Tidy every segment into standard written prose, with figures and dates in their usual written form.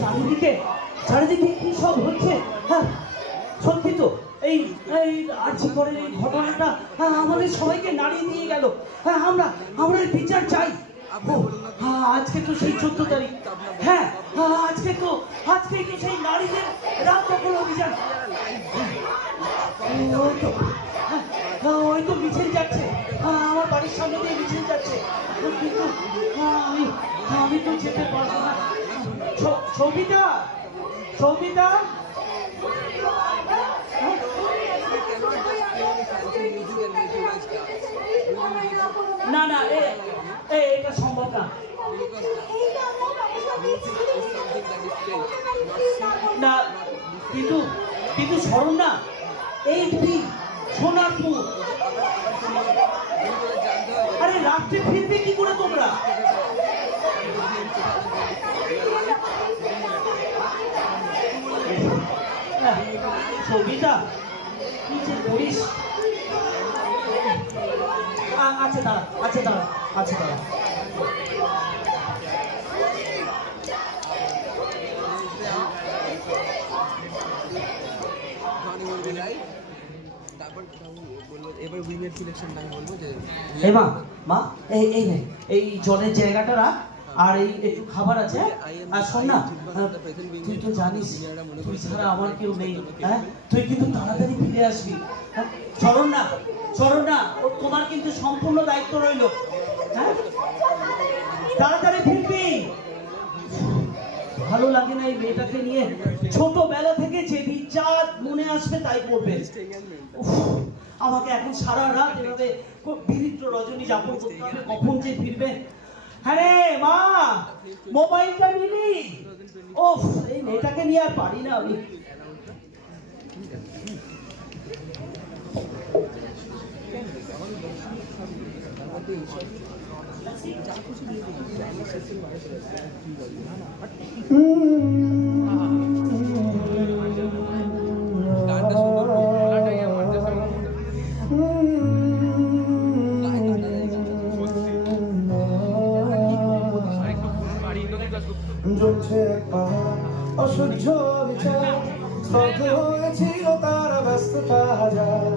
চারিদিকে চারিদিকে কি সব হচ্ছে? হ্যাঁ সত্যি তো এই এই আর্যিকরের এই ঘটনাটা আমাদের সবাইকে নাড়িয়ে দিয়ে গেল। হ্যাঁ আমরা আমরা বিচার চাই। ও আজকে তো সেই 14 তারিখ। হ্যাঁ আজকে তো সেই নারীদের রাত দখল অভিযান। ওই তো মিছিল যাচ্ছে, আমার বাড়ির সামনে দিয়ে মিছিল যাচ্ছে, কিন্তু আমি তো যেতে পারবো না। সবিতা সবিতা না না এটা সম্ভব না। না কিন্তু কিন্তু স্মরণ না, এই সোনারপুর। আরে রাত্রে ফিরবে কি করে তোমরা? সবিতা কি যে করিস? আচ্ছা দাঁড়া আচ্ছা দাঁড়া আচ্ছা দাঁড়া এই জলের জায়গাটা রাখ, আর এই একটু খাবার আছে। আর শোন না, তুই তো জানিস তুই ছাড়া আমার কেউ নেই। হ্যাঁ তুই কিন্তু তাড়াতাড়ি ফিরে আসবি। চরণ না তোমার কিন্তু সম্পূর্ণ দায়িত্ব রইল। হ্যাঁ তাড়াতাড়ি ফিরবি। ভালো লাগে না এই মেয়েটাকে নিয়ে। ছোটবেলা থেকে যে বিচার মনে আসবে তাই করবে। আমাকে এখন সারা রাত এভাবে বিচিত্র রজনী যাপন করতে হবে, কখন যে ফিরবে। হ্যাঁ রে মা, মোবাইলটা নিলি? ও এই মেয়েটাকে নিয়ে আর পারি না আমি। অসহ্য বিচার স্তব্ধ হয়েছিল তারা ব্যস্ততা হাজার।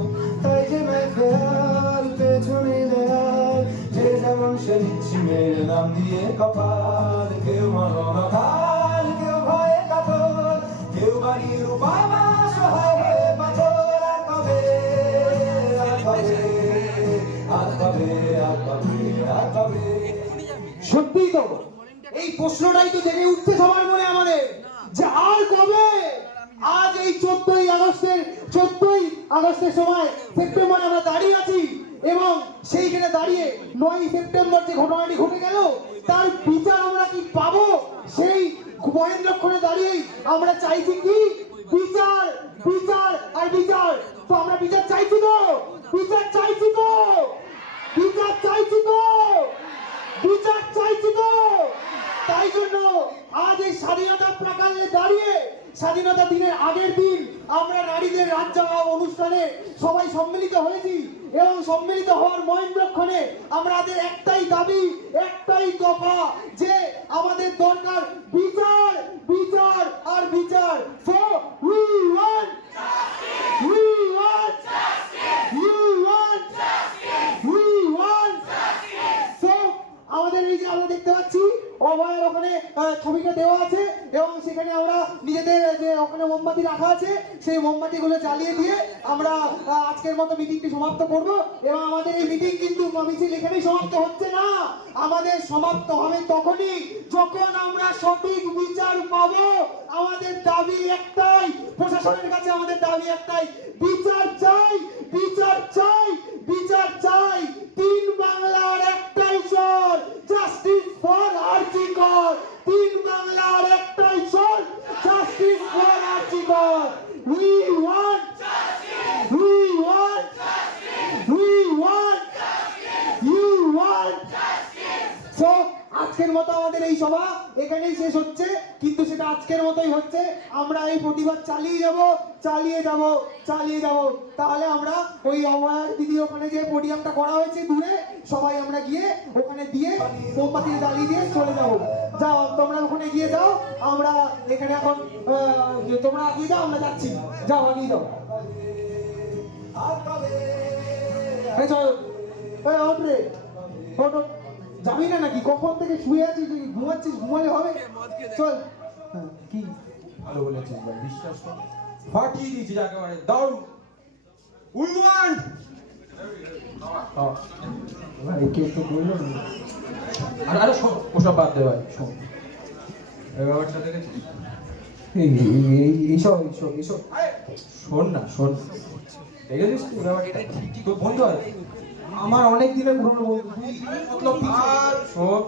তাই যে খেয়াল পেছনে দেয়াল, যে যেমন সে দিচ্ছি মেয়ের নাম দিয়ে কপাল। কেউ মনোনকাল, কেউ ভয়ে কাতর, কেউ বাড়ির উপায় বা সহায় হয়ে পাথর। সত্যিই তো এই প্রশ্নটাই তো জেগে উঠছে সবার মনে আমাদের, যে আর কবে? আজ এই 14ই আগস্টের সময় সেপ্টেম্বরে আমরা দাঁড়িয়ে আছি, এবং সেইখানে দাঁড়িয়ে 9ই সেপ্টেম্বর যে ঘটনাটি ঘটে গেল তার বিচার আমরা কি পাবো? সেই মহেন্দ্রক্ষণে দাঁড়িয়েই আমরা চাইছি কি? বিচার বিচার আর বিচার। তো আমরা বিচার চাইছি তো, বিচার চাইছি তো, বিচার চাইছি তো, বিচার চাইছি তো। তাই জন্য আজ এই স্বাধীনতা প্রাকালে দাঁড়িয়ে, স্বাধীনতা দিনের আগের দিন আমরা নারীদের রাত জাগা অনুষ্ঠানে সবাই সম্মিলিত হয়েছি, এবং সম্মিলিত হওয়ার মহেন্দ্রক্ষণে আমাদের একটাই দাবি, একটাই দফা, যে আমাদের দরকার বিচার বিচার আর বিচার। So we want justice, we want justice, we want justice, we want justice. So আমাদের এই যে আমরা দেখতে পাচ্ছি অভয়ের ওখানে ছবিটা দেওয়া আছে, এবং সেখানে আমরা নিজেদের যে ওখানে মোমবাতি রাখা আছে সেই মোমবাতিগুলো জ্বালিয়ে দিয়ে আমরা আজকের মতো মিটিংটি সমাপ্ত করব। এবং আমাদের এই মিটিং কিন্তু মিছিল এখানেই সমাপ্ত হচ্ছে না, আমাদের সমাপ্ত হবে তখনই যখন আমরা সঠিক বিচার পাবো। আমাদের দাবি একটাই, প্রশাসনের কাছে আমাদের দাবি একটাই, বিচার চাই, বিচার চাই, বিচার চাই। 3 বাংলার একটাই স্বর, জাস্টিস ফর আরজিকর। 3 বাংলার একটাই স্বর, justice for RG Kar. We want justice, we want justice, we want justice, you want justice. So আজকের মতো আমাদের এই সভা এখানেই শেষ হচ্ছে, কিন্তু সেটা আজকের মতোই হচ্ছে। আমরা এই প্রতিবাদ চালিয়ে যাব, চালিয়ে যাব, চালিয়ে যাব। তাহলে আমরা ওই অভয়ার দিদি ওখানে যে পোডিয়ামটা করা হয়েছে দূরে, সবাই আমরা গিয়ে ওখানে দিয়ে মোমবাতি জ্বালিয়ে দিয়ে চলে যাব। যাও তোমরা ওখানে গিয়ে যাও, আমরা এখানে এখন তোমরা এগিয়ে যাও, আমরা যাচ্ছি, যাও এগিয়ে যাও। এই চল, এই ওঠ রে, ওঠ, ওঠ। যাবি না নাকি? কখন থেকে শুয়ে আছিস, ঘুমাচ্ছিস? ঘুমালে হবে? চল। হ্যাঁ, কি ভালো বলেছিস ভাই, বিশ্বাস কর ফাটিয়ে দিয়েছিস একেবারে দারুণ। উইমান কেউ তো বললো না। আর আরে শোন, ওসব বাদ দে ভাই, শোন এই ব্যাপারটা দেখেছিস? এইসব এইসব এইসব আরে শোন না, শোন, দেখেছিস তুই ব্যাপারটা? তোর বন্ধু হয় আমার অনেক দিনের পুরনো বন্ধু। মতলব আর শোন,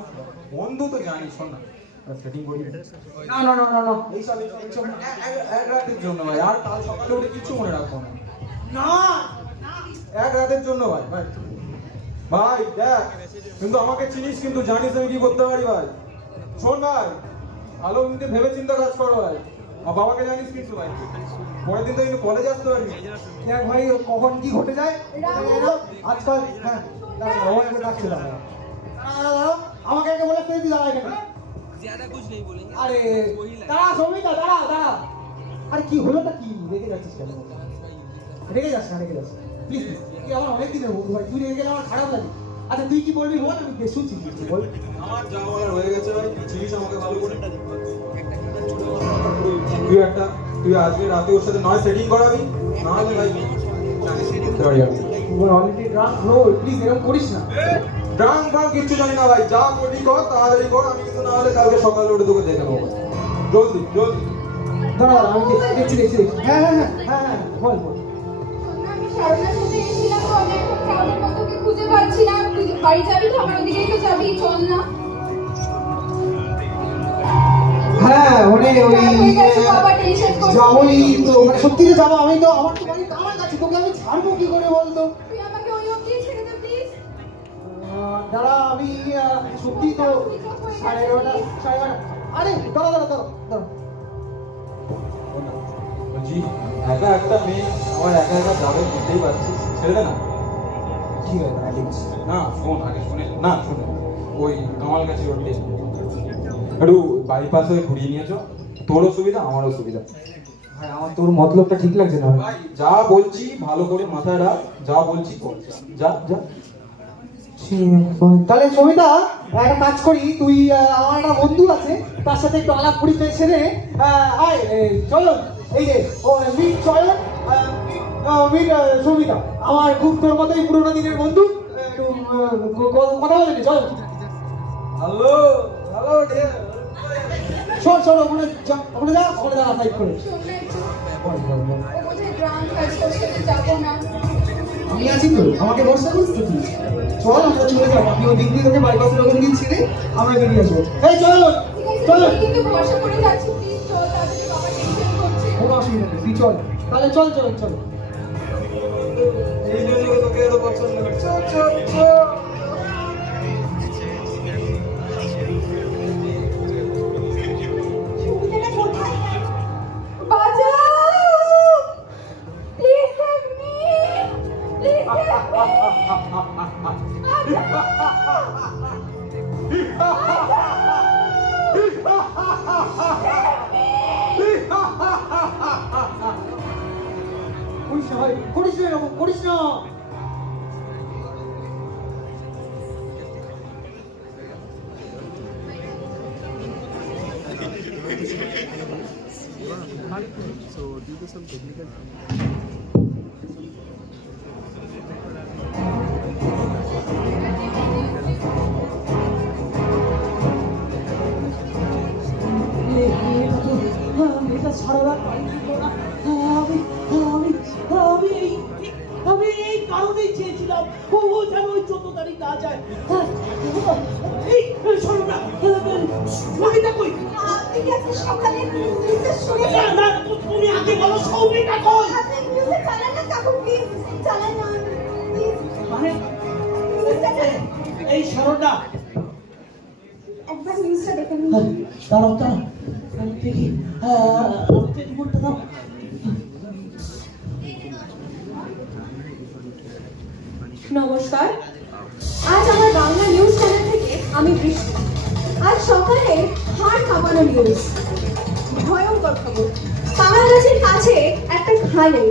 বন্ধু তো জানিস, শোন না সেটিং করি না না না না না, এইসব এইসব এক রাতের জন্য ভাই, আর কাল সকালে উঠে কিচ্ছু মনে রাখবো না। না। এক রাতের জন্য ভাই, ভাই ভাই দেখ, কিন্তু আমাকে চিনিস, কিন্তু জানিস আমি কি করতে পারি ভাই। শোন ভাই, ভালো কিন্তু ভেবে চিন্তা কাজ করো ভাই। আমার বাবাকে জানিস কিন্তু ভাই, পরের দিন তো কিন্তু কলেজে আসতে পারি। দেখ ভাই, কখন কি ঘটে যায় আজকাল। হ্যাঁ, আমাকে ডাকছে, আমাকে একটা বলে তুই দাঁড়া এখানে। আরে দাঁড়া সৌমিতা, দাঁড়া দাঁড়া। আরে কি হলোটা কি? রেগে যাচ্ছিস কেন? রেগে যাস না, রেগে যাস প্লিজ। তুই আমার অনেক দিনের বন্ধু ভাই, তুই রেগে গেলে আমার খারাপ লাগে। আচ্ছা তুই কি বলবি বল, আমি শুনছি, বল। আমার যা বলার হয়ে গেছে ভাই, তুই চিনিস আমাকে ভালো করে। তুই আজকে রাতে ওর সাথে নয় সেটিং করাবি, না হলে ভাই জানিস কি করতে পারি আমি। তুই অলরেডি ড্রাঙ্ক ব্রো, প্লিজ এরকম করিস না। ড্রাং ফ্রাং কিচ্ছু জানি না ভাই, যা করবি কর, তাড়াতাড়ি কর, আমি কিন্তু না হলে কালকে সকালে উঠে তোকে দেখে নেবো। জলদি জলদি। দাঁড়া দাঁড়া, আমি দেখছি দেখছি দেখছি। হ্যাঁ হ্যাঁ হ্যাঁ হ্যাঁ হ্যাঁ, বল বল। আমি সারদার সাথে এসেছিলাম, তো আমি এখন কাউনের মতো ওকে খুঁজে পাচ্ছি না। তুই বাড়ি যাবি তো? আমার ওদিকেই তো যাবি, চল না। হ্যাঁ ওরে ওই হয়ে গেছে, বাবা টেনশন করছে। যাবোই তো, মানে সত্যি তো যাবো। আমি তো আমার তো বাড়ি আমার কাছে, তোকে আমি ছাড়বো কি করে বলতো? তুই আমাকে ওই অবধি ছেড়ে দে প্লিজ। দাঁড়া, আমি সত্যি তো 11:30 11:30। আরে দাঁড়া দাঁড়া দাঁড়া দাঁড়া। বলছি একা একটা মেয়ে আমার একা একা যাবে, বুঝতেই পারছিস, ছেড়ে দে না। ঠিক আছে দাঁড়া, দেখছি। না শোন, আগে শুনে না, শুনে ওই কামাল গাছি রোডে একটু বাইপাস হয়ে ঘুরিয়ে নিয়েছো, তোরও সুবিধা আমারও সুবিধা। হ্যাঁ, আমার তোর মতলবটা ঠিক লাগছে না ভাই। ভাই যা বলছি ভালো করে মাথায় রাখ, যা বলছি কর, যা যা। তাহলে সবিতা একটা কাজ করি, তুই আমার একটা বন্ধু আছে, তার সাথে একটু আলাপ পরিচয় সেরে আয়, চলো এই যে ও মিট চয়ন, মিট সবিতা, আমার খুব তোর মতোই পুরোনো দিনের বন্ধু। একটু কথা বলে নি, চলো। Hello hello dear. শোন শোন, ওখানে যা, ওখানে যা, ওখানে যা সাইড করে। শোন না একটু, বল, বল, বল। ও বোধহয় ড্রাঙ্ক আছে, ওর সাথে যাবো না। আমি আছি তো, আমাকে ভরসা করিস তো তুই। চল আমরা চলে যাবো, আমি ওই দিক দিয়ে তোকে বাইপাসের ওখানে গিয়ে ছেড়ে আমরা বেরিয়ে আসবো। এই চলো ঠিক আছে, চলো। তুই কিন্তু ভরসা করে যাচ্ছি, প্লিজ চল, তাড়াতাড়ি, বাবা টেনশন করছে। কোনো অসুবিধা নেই, তুই চল। তাহলে চল চল চল। এই জন্য তোকে এত পছন্দ করি। চল চল চল। সুবিধাটা কোথায়? বাঁচাও! Please help me! Please help me! করিস না ভাই, করিস না এরকম, করিস না। এটা সারা আমি আমি আমি এই আমি এই কারণেই চেয়েছিলাম ও যেন ওই 14 তারিখ না যায়। এই শোনা সৌমিতা কই? আপনি কি আজকে সকালে নিউজে শুনে না না, তুমি আগে বলো সৌমিতা কই? আপনি নিউজে চালান না কাকু, প্লিজ চালান না, প্লিজ মানে নিউজটা চালান। এই শরণা একবার নিউজটা দেখে নিন। দাঁড়াও দাঁড়াও, আমি দেখি রিমোটটা দাও। নমস্কার, আজ আমার বাংলা নিউজ চ্যানেল থেকে আমি বৃষ্টি আজ সকালে হাড় কাঁপানো নিউজ, ভয়ঙ্কর খবর। কামারগাছির কাছে একটা খালে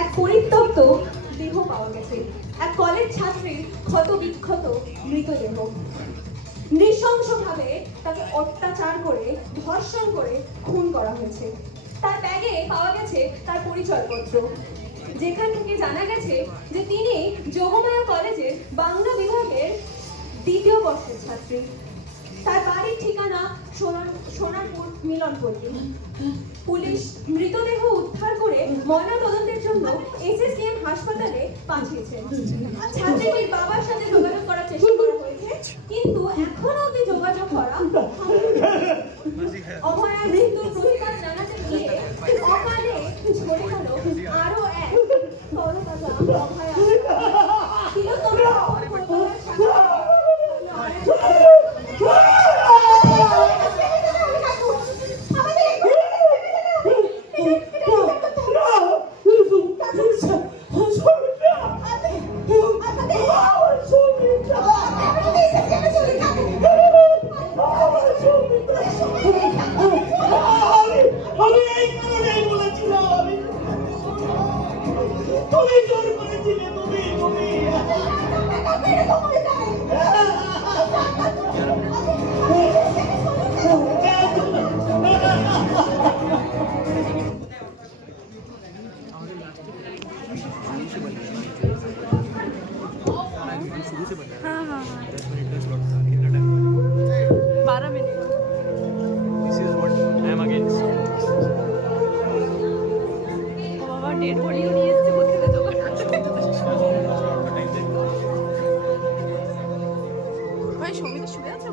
এক পরিত্যক্ত দেহ পাওয়া গেছে, এক কলেজ ছাত্রীর ক্ষত বিক্ষত মৃতদেহ। নৃশংসভাবে তাকে অত্যাচার করে ধর্ষণ করে খুন করা হয়েছে। তার ব্যাগে পাওয়া গেছে তার পরিচয়পত্র, যেখান থেকে জানা গেছে যে তিনি যোগমায়া কলেজের বাংলা বিভাগের 2য় বর্ষের ছাত্রী। তার বাড়ির ঠিকানা সোনারপুর মিলনপল্লী। পুলিশ মৃতদেহ উদ্ধার করে ময়নাতদন্তের জন্য এসএসকেএম হাসপাতালে পাঠিয়েছে। ছাত্রীটির বাবার সাথে যোগাযোগ করার চেষ্টা করা হয়েছে, কিন্তু এখনো অবধি যোগাযোগ করা অভয়ার মৃত্যুর প্রতিবাদ জানাতে গিয়ে অকালে ঝরে গেল আরো এক তরতাজা অভয়া। তিলোত্তমা পরিবারের সাথে আমি এই কারণেই বলেছিলাম, তুমি জোর করেছিলে, তুমি डेड बॉडी नहीं है, इससे बोलते तो भाई সৌমিতা শুয়ে আছে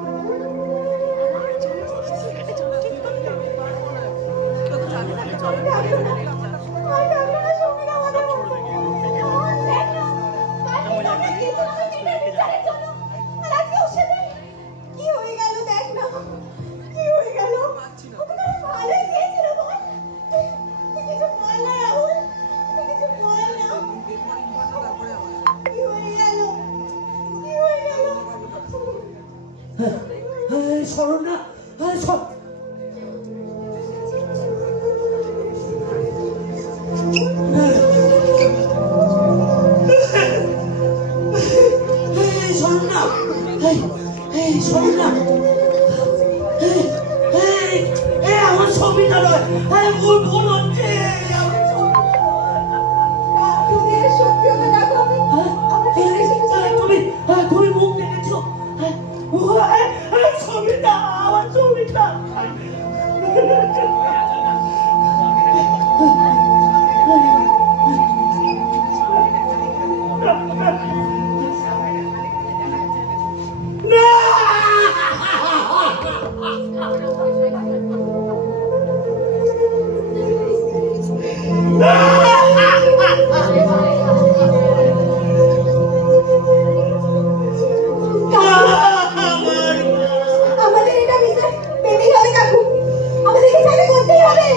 কেউ তো জানে না, চলো কি হয়ে গেল দেখ না, কি হয়ে গেল? ওকে তো ভালোই দিয়েছিল বল, তুই কিছু বল না রাহুল, তুই কিছু বল না। কি হয়ে গেল, কি হয়ে গেল? সরো না, আমার ছবিটা নয়, ভুল হচ্ছে। তোদের সত্যিটা দেখো, আমার ছেলে তুমি মুখ দেখেছো? ছবিটা, আমার ছবিটা। আমাদের এটা বিচার পেতেই হবে কাকু, আমাদের বিচার করতেই হবে।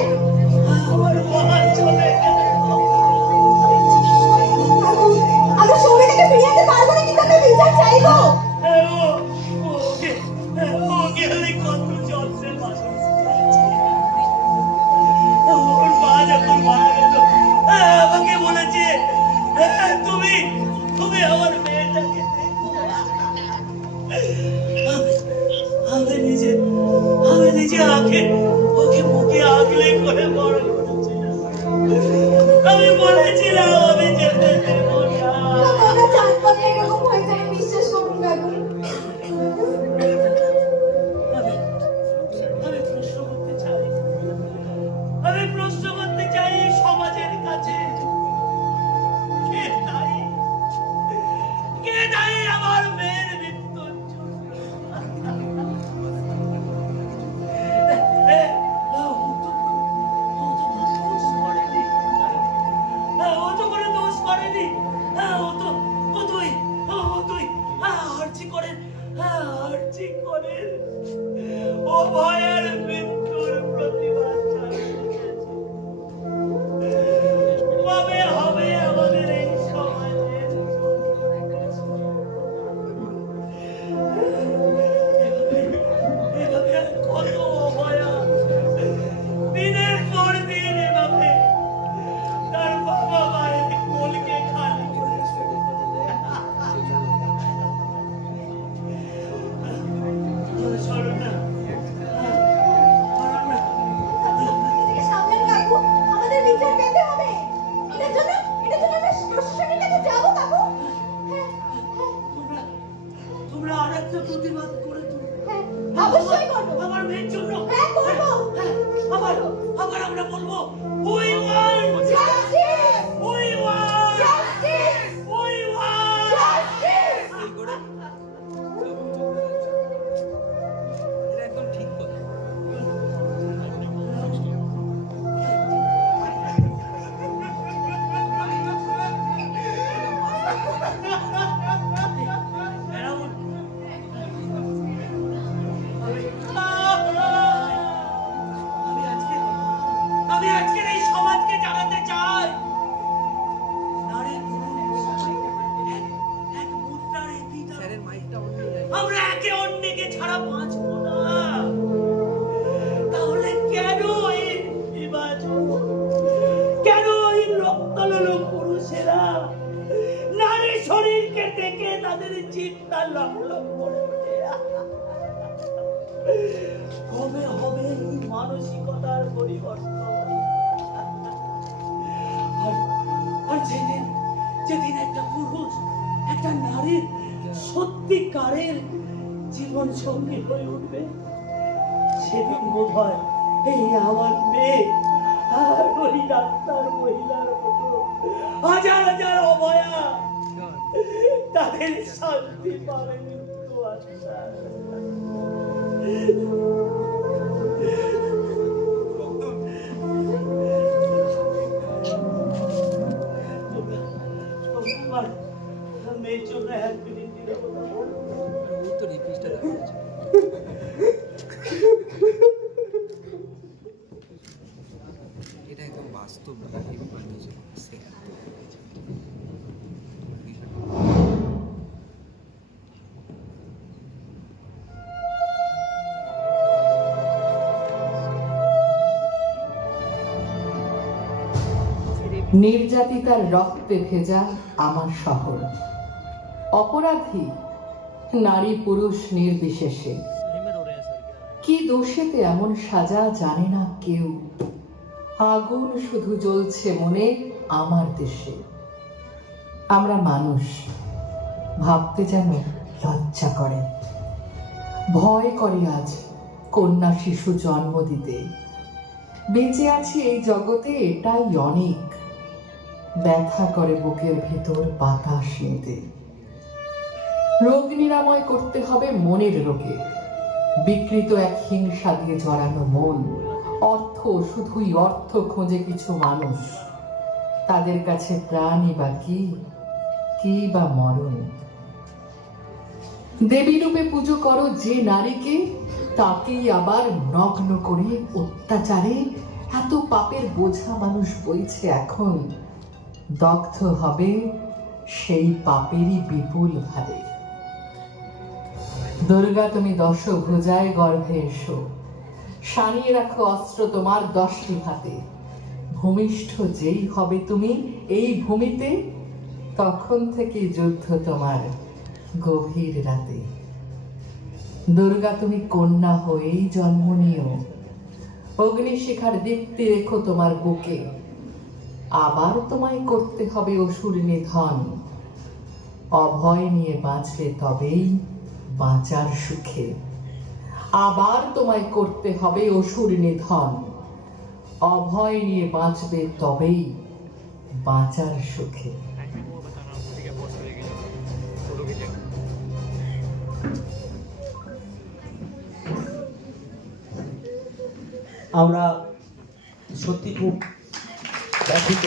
কাকু, আমরা সৌমিতাকে ফিরিয়ে আনতে পারবো না, কিন্তু আমরা বিচার চাইবো। ওকে আমি কত যত্নে মানুষ করেছি। ওর মা যখন মারা গেল, আমাকে বলেছে, তুমি আমার মেয়েটাকে দেখো। আমি নিজে ওকে মুখে আগলে করে বড় করেছিলাম। আমি বলেছিলাম আমি যেতে দেব না। আমরা জানতাম না এরকম হয়ে যাবে, বিশ্বাস করুন কাকু। আমি প্রশ্ন করতে চাই সমাজের কাছে, কে দায়ী আমার মেয়ের মৃত্যুর জন্য? ও তো কোনো দোষ করেনি। ও ভয়ের মৃত্যুর প্রতিবাদ চালিয়ে কবে হবে আমাদের এই সমাজের? We want Justice! We want Justice! We want Justice! একদম ঠিক কথা। আমি আজকের এই সমাজকে জানাতে চাই নারী পুরুষ এক মুদ্রার এই পিতা। স্যারের মাইকটা অন হয়ে যায়। আমরা একে অন্যকে ছাড়া বাঁচবো না। তাহলে কেন এই বিভাজন? কেন এই রক্তলোলুপ পুরুষেরা নারী শরীরকে দেখে তাদের চিন্তা লগ্ন করে ওঠে? কবে হবে এই মানসিকতার পরিবর্তন? আর যেদিন যেদিন একটা পুরুষ একটা নারীর সত্যিকারের জীবন সঙ্গী হয়ে উঠবে, সেদিন বোধ হয় এই আমার মেয়ে আর ওই রাস্তার মহিলার মতো হাজার হাজার অবয়া তাদের শান্তি পাবে মৃত্যু আশা। মেয়ের জন্য এক মিনিট নিরবতা করো। ও তো রিপিস্টার আছে। এটা একদম বাস্তব এই মানুষ সে নির্যাতিতার রক্তে ভেজা আমার শহর, অপরাধী নারী পুরুষ নির্বিশেষে। কি দোষেতে এমন সাজা জানে না কেউ, আগুন শুধু জ্বলছে মনে আমার দেশে। আমরা মানুষ, ভাবতে যেন লজ্জা করে, ভয় করে আজ কন্যা শিশু জন্ম দিতে। বেঁচে আছি এই জগতে এটাই অনেক, ব্যথা করে বুকের ভেতর বাতাস নিতে। রোগ নিরাময় করতে হবে মনের রোগে, বিকৃত এক হিংসা দিয়ে জড়ানো মন। অর্থ, শুধুই অর্থ খোঁজে কিছু মানুষ, তাদের কাছে প্রাণই বা কি বা মরণ। দেবী রূপে পুজো করো যে নারীকে, তাকেই আবার নগ্ন করে অত্যাচারে এত পাপের বোঝা মানুষ বইছে এখন। দগ্ধ হবে সেই পাপেরই বিপুল ভারে। দুর্গা তুমি দশভুজায় গর্ভে এসো, সানিয়ে রাখো অস্ত্র তোমার 10টি হাতে। ভূমিষ্ঠ যেই হবে তুমি এই ভূমিতে, তখন থেকে যুদ্ধ তোমার গভীর রাতে। দুর্গা তুমি কন্যা হয়েই জন্ম নিও, অগ্নিশিখার দীপ্তি রেখো তোমার বুকে। আবার তোমায় করতে হবে অসুর নিধন, অভয় নিয়ে বাঁচলে তবেই বাঁচার সুখে। আবার তোমায় করতে হবে অসুর নিধন, অভয় নিয়ে বাঁচবে তবেই বাঁচার সুখে। আমরা সত্যি খুব ব্যথিত।